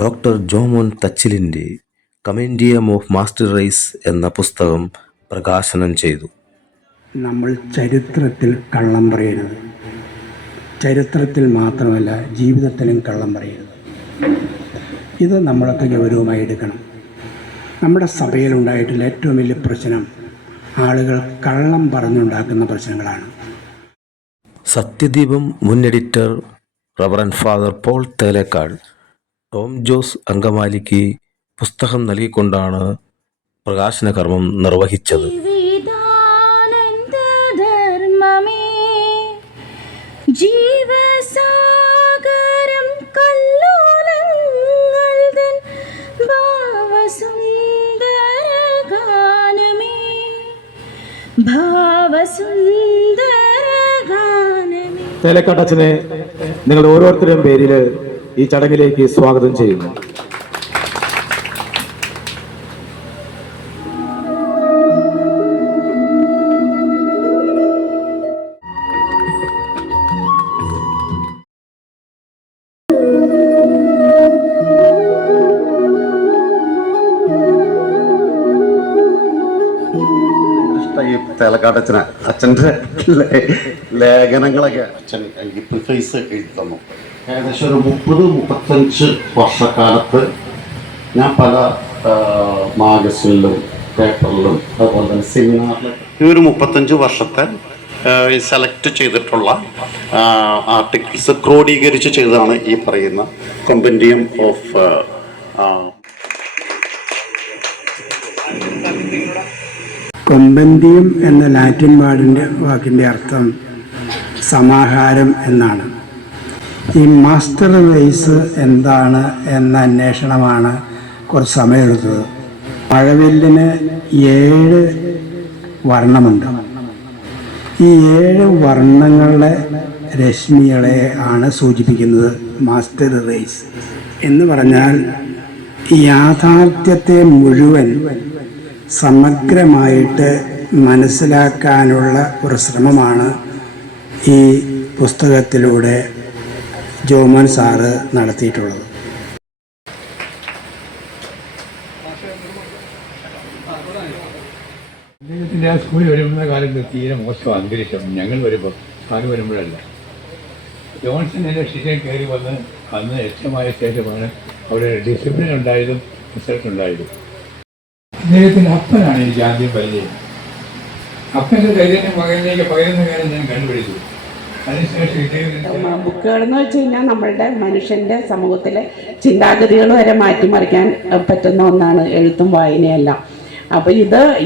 Doctor Jomon തച്ചിലിൻ്റെ compendium of master rice എന്ന പുസ്തകം പ്രകാശനം ചെയ്തു. നമ്മൾ ചരിത്രത്തിൽ കള്ളം പറയരുത്. ചരിത്രത്തിൽ മാത്രമല്ല, ജീവിതത്തിലും കള്ളം പറയരുത്. ഇത് നമ്മളൊക്കെ ഗൗരവമായി എടുക്കണം. നമ്മുടെ സഭയിലുണ്ടായിട്ടുള്ള ഏറ്റവും വലിയ പ്രശ്നം ആളുകൾ കള്ളം പറഞ്ഞുണ്ടാക്കുന്ന പ്രശ്നങ്ങളാണ്. സത്യദീപം മുൻ editor reverend father Paul Thelakkat Tom Jose അങ്കമാലിക്ക് പുസ്തകം നൽകിക്കൊണ്ടാണ് പ്രകാശന കർമ്മം നിർവഹിച്ചത്. ജീവസാഗരം കല്ലോലങ്ങൾ തൻ ഭാവസുന്ദരഗാനമേ, ഭാവസുന്ദരഗാനമേ. തേലേക്കാട് അച്ഛനെ നിങ്ങൾ ഓരോരുത്തരുടെയും പേരിൽ ഈ ചടങ്ങിലേക്ക് സ്വാഗതം ചെയ്യുന്നു. തേലേക്കാട് അച്ഛൻ്റെ ലേഖനങ്ങളൊക്കെ അച്ഛൻ എനിക്ക് പ്രിഫേസ് എഴുതി തന്നു. ഏകദേശം ഒരു 30-35 വർഷക്കാലത്ത് ഞാൻ പല മാഗസിനിലും പേപ്പറിലും അതുപോലെ തന്നെ സെമിനാറിലും ഈ ഒരു 35 വർഷത്തെ സെലക്ട് ചെയ്തിട്ടുള്ള ആർട്ടിക്കിൾസ് ക്രോഡീകരിച്ച് ചെയ്തതാണ് ഈ പറയുന്ന കമ്പൻഡിയം ഓഫ് കൊമ്പന്തിയം എന്ന ലാറ്റിൻ വാക്കിൻ്റെ അർത്ഥം സമാഹാരം എന്നാണ്. ഈ മാസ്റ്റർ റൈസ് എന്താണ് എന്ന അന്വേഷണമാണ് കുറച്ച് സമയമെടുത്തത്. മഴവില്ലിന് 7 വർണ്ണമുണ്ട്. ഈ 7 വർണ്ണങ്ങളുടെ രശ്മികളെ ആണ് സൂചിപ്പിക്കുന്നത് മാസ്റ്റർ റൈസ് എന്ന് പറഞ്ഞാൽ യാഥാർത്ഥ്യത്തെ മുഴുവൻ സമഗ്രമായിട്ട് മനസ്സിലാക്കാനുള്ള ഒരു ശ്രമമാണ് ഈ പുസ്തകത്തിലൂടെ ജോമോൻ സാറ് നടത്തിയിട്ടുള്ളത്. അദ്ദേഹത്തിൻ്റെ ആ സ്കൂളിൽ വരുന്ന കാലത്ത് തീരെ മോശം അന്തരീക്ഷം. ഞങ്ങൾ വരുമ്പോൾ സ്കൂളിൽ വരുമ്പോഴല്ല, ജോൺസൺ എൻ്റെ ശിഷ്യൻ കയറി വന്ന് അന്ന് ലക്ഷ്യമായ ശേഷമാണ് അവിടെ ഡിസിപ്ലിൻ ഉണ്ടായതും റിസൾട്ട് ഉണ്ടായതും. അദ്ദേഹത്തിൻ്റെ അപ്പനാണ് എനിക്ക് ആദ്യം പരിചയം. അപ്പൻ്റെ ചൈതന്യം മകനിലേക്ക് പകരുന്ന കാര്യം ഞാൻ കണ്ടുപിടിച്ചു. ബുക്കുകളെന്ന് വെച്ച് കഴിഞ്ഞാൽ നമ്മളുടെ മനുഷ്യൻ്റെ സമൂഹത്തിലെ ചിന്താഗതികൾ വരെ മാറ്റിമറിക്കാൻ പറ്റുന്ന ഒന്നാണ് എഴുത്തും വായനയെല്ലാം. അപ്പോൾ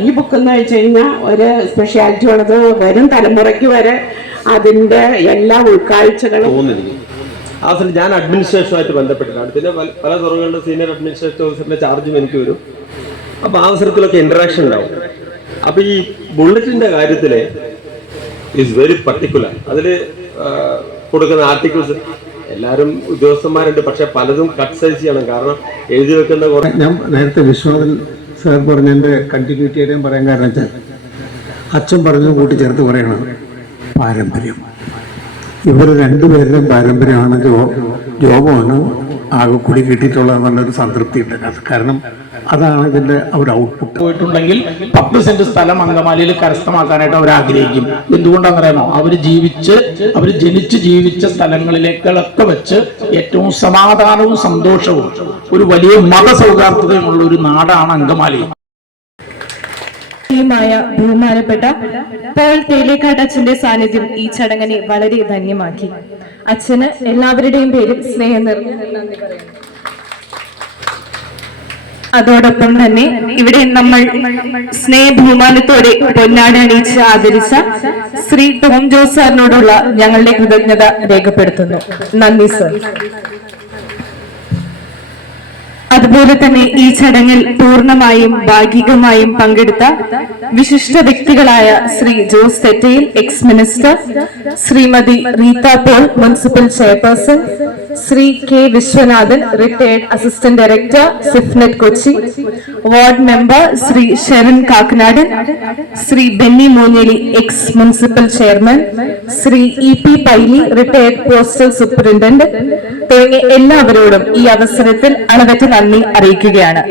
ഈ ബുക്കെന്ന് വെച്ച് കഴിഞ്ഞാൽ ഒരു സ്പെഷ്യാലിറ്റി ഉള്ളത് വരും തലമുറയ്ക്ക് വരെ അതിൻ്റെ എല്ലാ ഉൾക്കാഴ്ചകളും അവസരം ഞാൻ അഡ്മിനിസ്ട്രേഷനുമായിട്ട് ബന്ധപ്പെട്ടിട്ടാണ്. പിന്നെ പല തുറകളുടെ സീനിയർ അഡ്മിനിസ്ട്രേറ്റീവ് ഓഫീസറിൻ്റെ ചാർജും എനിക്ക് വരും. അപ്പോൾ ആ അവസരത്തിലൊക്കെ ഇൻട്രാക്ഷൻ ഉണ്ടാവും. അപ്പോൾ ഈ ബുള്ളറ്റിൻ്റെ കാര്യത്തിൽ ഈസ് വെരി പർട്ടിക്കുലർ. അതിൽ കൊടുക്കുന്ന ആർട്ടിക്കിൾസ് എല്ലാവരും ഉദ്യോഗസ്ഥന്മാരുണ്ട്, പക്ഷെ പലതും കട്ട് സൈസ് ചെയ്യണം. കാരണം എഴുതി വെക്കുന്ന കുറേ ഞാൻ നേരത്തെ വിശ്വനാഥൻ സാർ പറഞ്ഞതിൻ്റെ കണ്ടിന്യൂറ്റിയായിട്ടും പറയാൻ കാരണം വെച്ചാൽ അച്ഛൻ പറഞ്ഞത് കൂട്ടിച്ചേർത്ത് പറയണം പാരമ്പര്യം. ഇവർ രണ്ടുപേരുടെയും പാരമ്പര്യമാണ് ജോബാണ് ആകെ കൂടി കിട്ടിയിട്ടുള്ളതെന്നുള്ളൊരു സംതൃപ്തി ഉണ്ട്. കാരണം അതാണ് ഇതിൻ്റെ ഒരു ഔട്ട്പുട്ട്. പോയിട്ടുണ്ടെങ്കിൽ 10 സെന്റ് സ്ഥലം അങ്കമാലിയിൽ കരസ്ഥമാക്കാനായിട്ട് അവർ ആഗ്രഹിക്കും. എന്തുകൊണ്ടാണെന്നറിയാമോ? അവർ ജനിച്ച് ജീവിച്ച സ്ഥലങ്ങളിലേക്കൊക്കെ വെച്ച് ഏറ്റവും സമാധാനവും സന്തോഷവും ഒരു വലിയ മതസൗഹാർദ്ദതയുമുള്ള ഒരു നാടാണ് അങ്കമാലി. ബഹുമാനപ്പെട്ട പോൾ തേലേക്കാട് അച്ഛന്റെ സാന്നിധ്യം ഈ ചടങ്ങിനെ വളരെ ധന്യമാക്കി. അച്ഛന് എല്ലാവരുടെയും പേരിൽ സ്നേഹം നിറഞ്ഞ നന്ദി പറയുന്നു. അതോടൊപ്പം തന്നെ ഇവിടെ നമ്മൾ സ്നേഹബഹുമാനത്തോടെ പൊന്നാട അണിയിച്ച് ആദരിച്ച ശ്രീ ടോം ജോസ് സാറിനോടുള്ള ഞങ്ങളുടെ കൃതജ്ഞത രേഖപ്പെടുത്തുന്നു. നന്ദി സർ. അതുപോലെ തന്നെ ഈ ചടങ്ങിൽ പൂർണ്ണമായും ഭാഗികമായും പങ്കെടുത്ത വിശിഷ്ട വ്യക്തികളായ Shri Jose Thettayil, ex minister, Shrimati Reetha Paul, municipal chairperson, Shri K Viswanathan, retired assistant director, CIFNET Kochi, ward member Shri Sherin Kakkanadan, Shri Benny Moonjeli, ex municipal chairman, Shri E P Paily, retired postal superintendent, തുടങ്ങി എല്ലാവരോടും ഈ അവസരത്തിൽ അളവറ്റ നന്ദി അറിയിക്കുകയാണ്.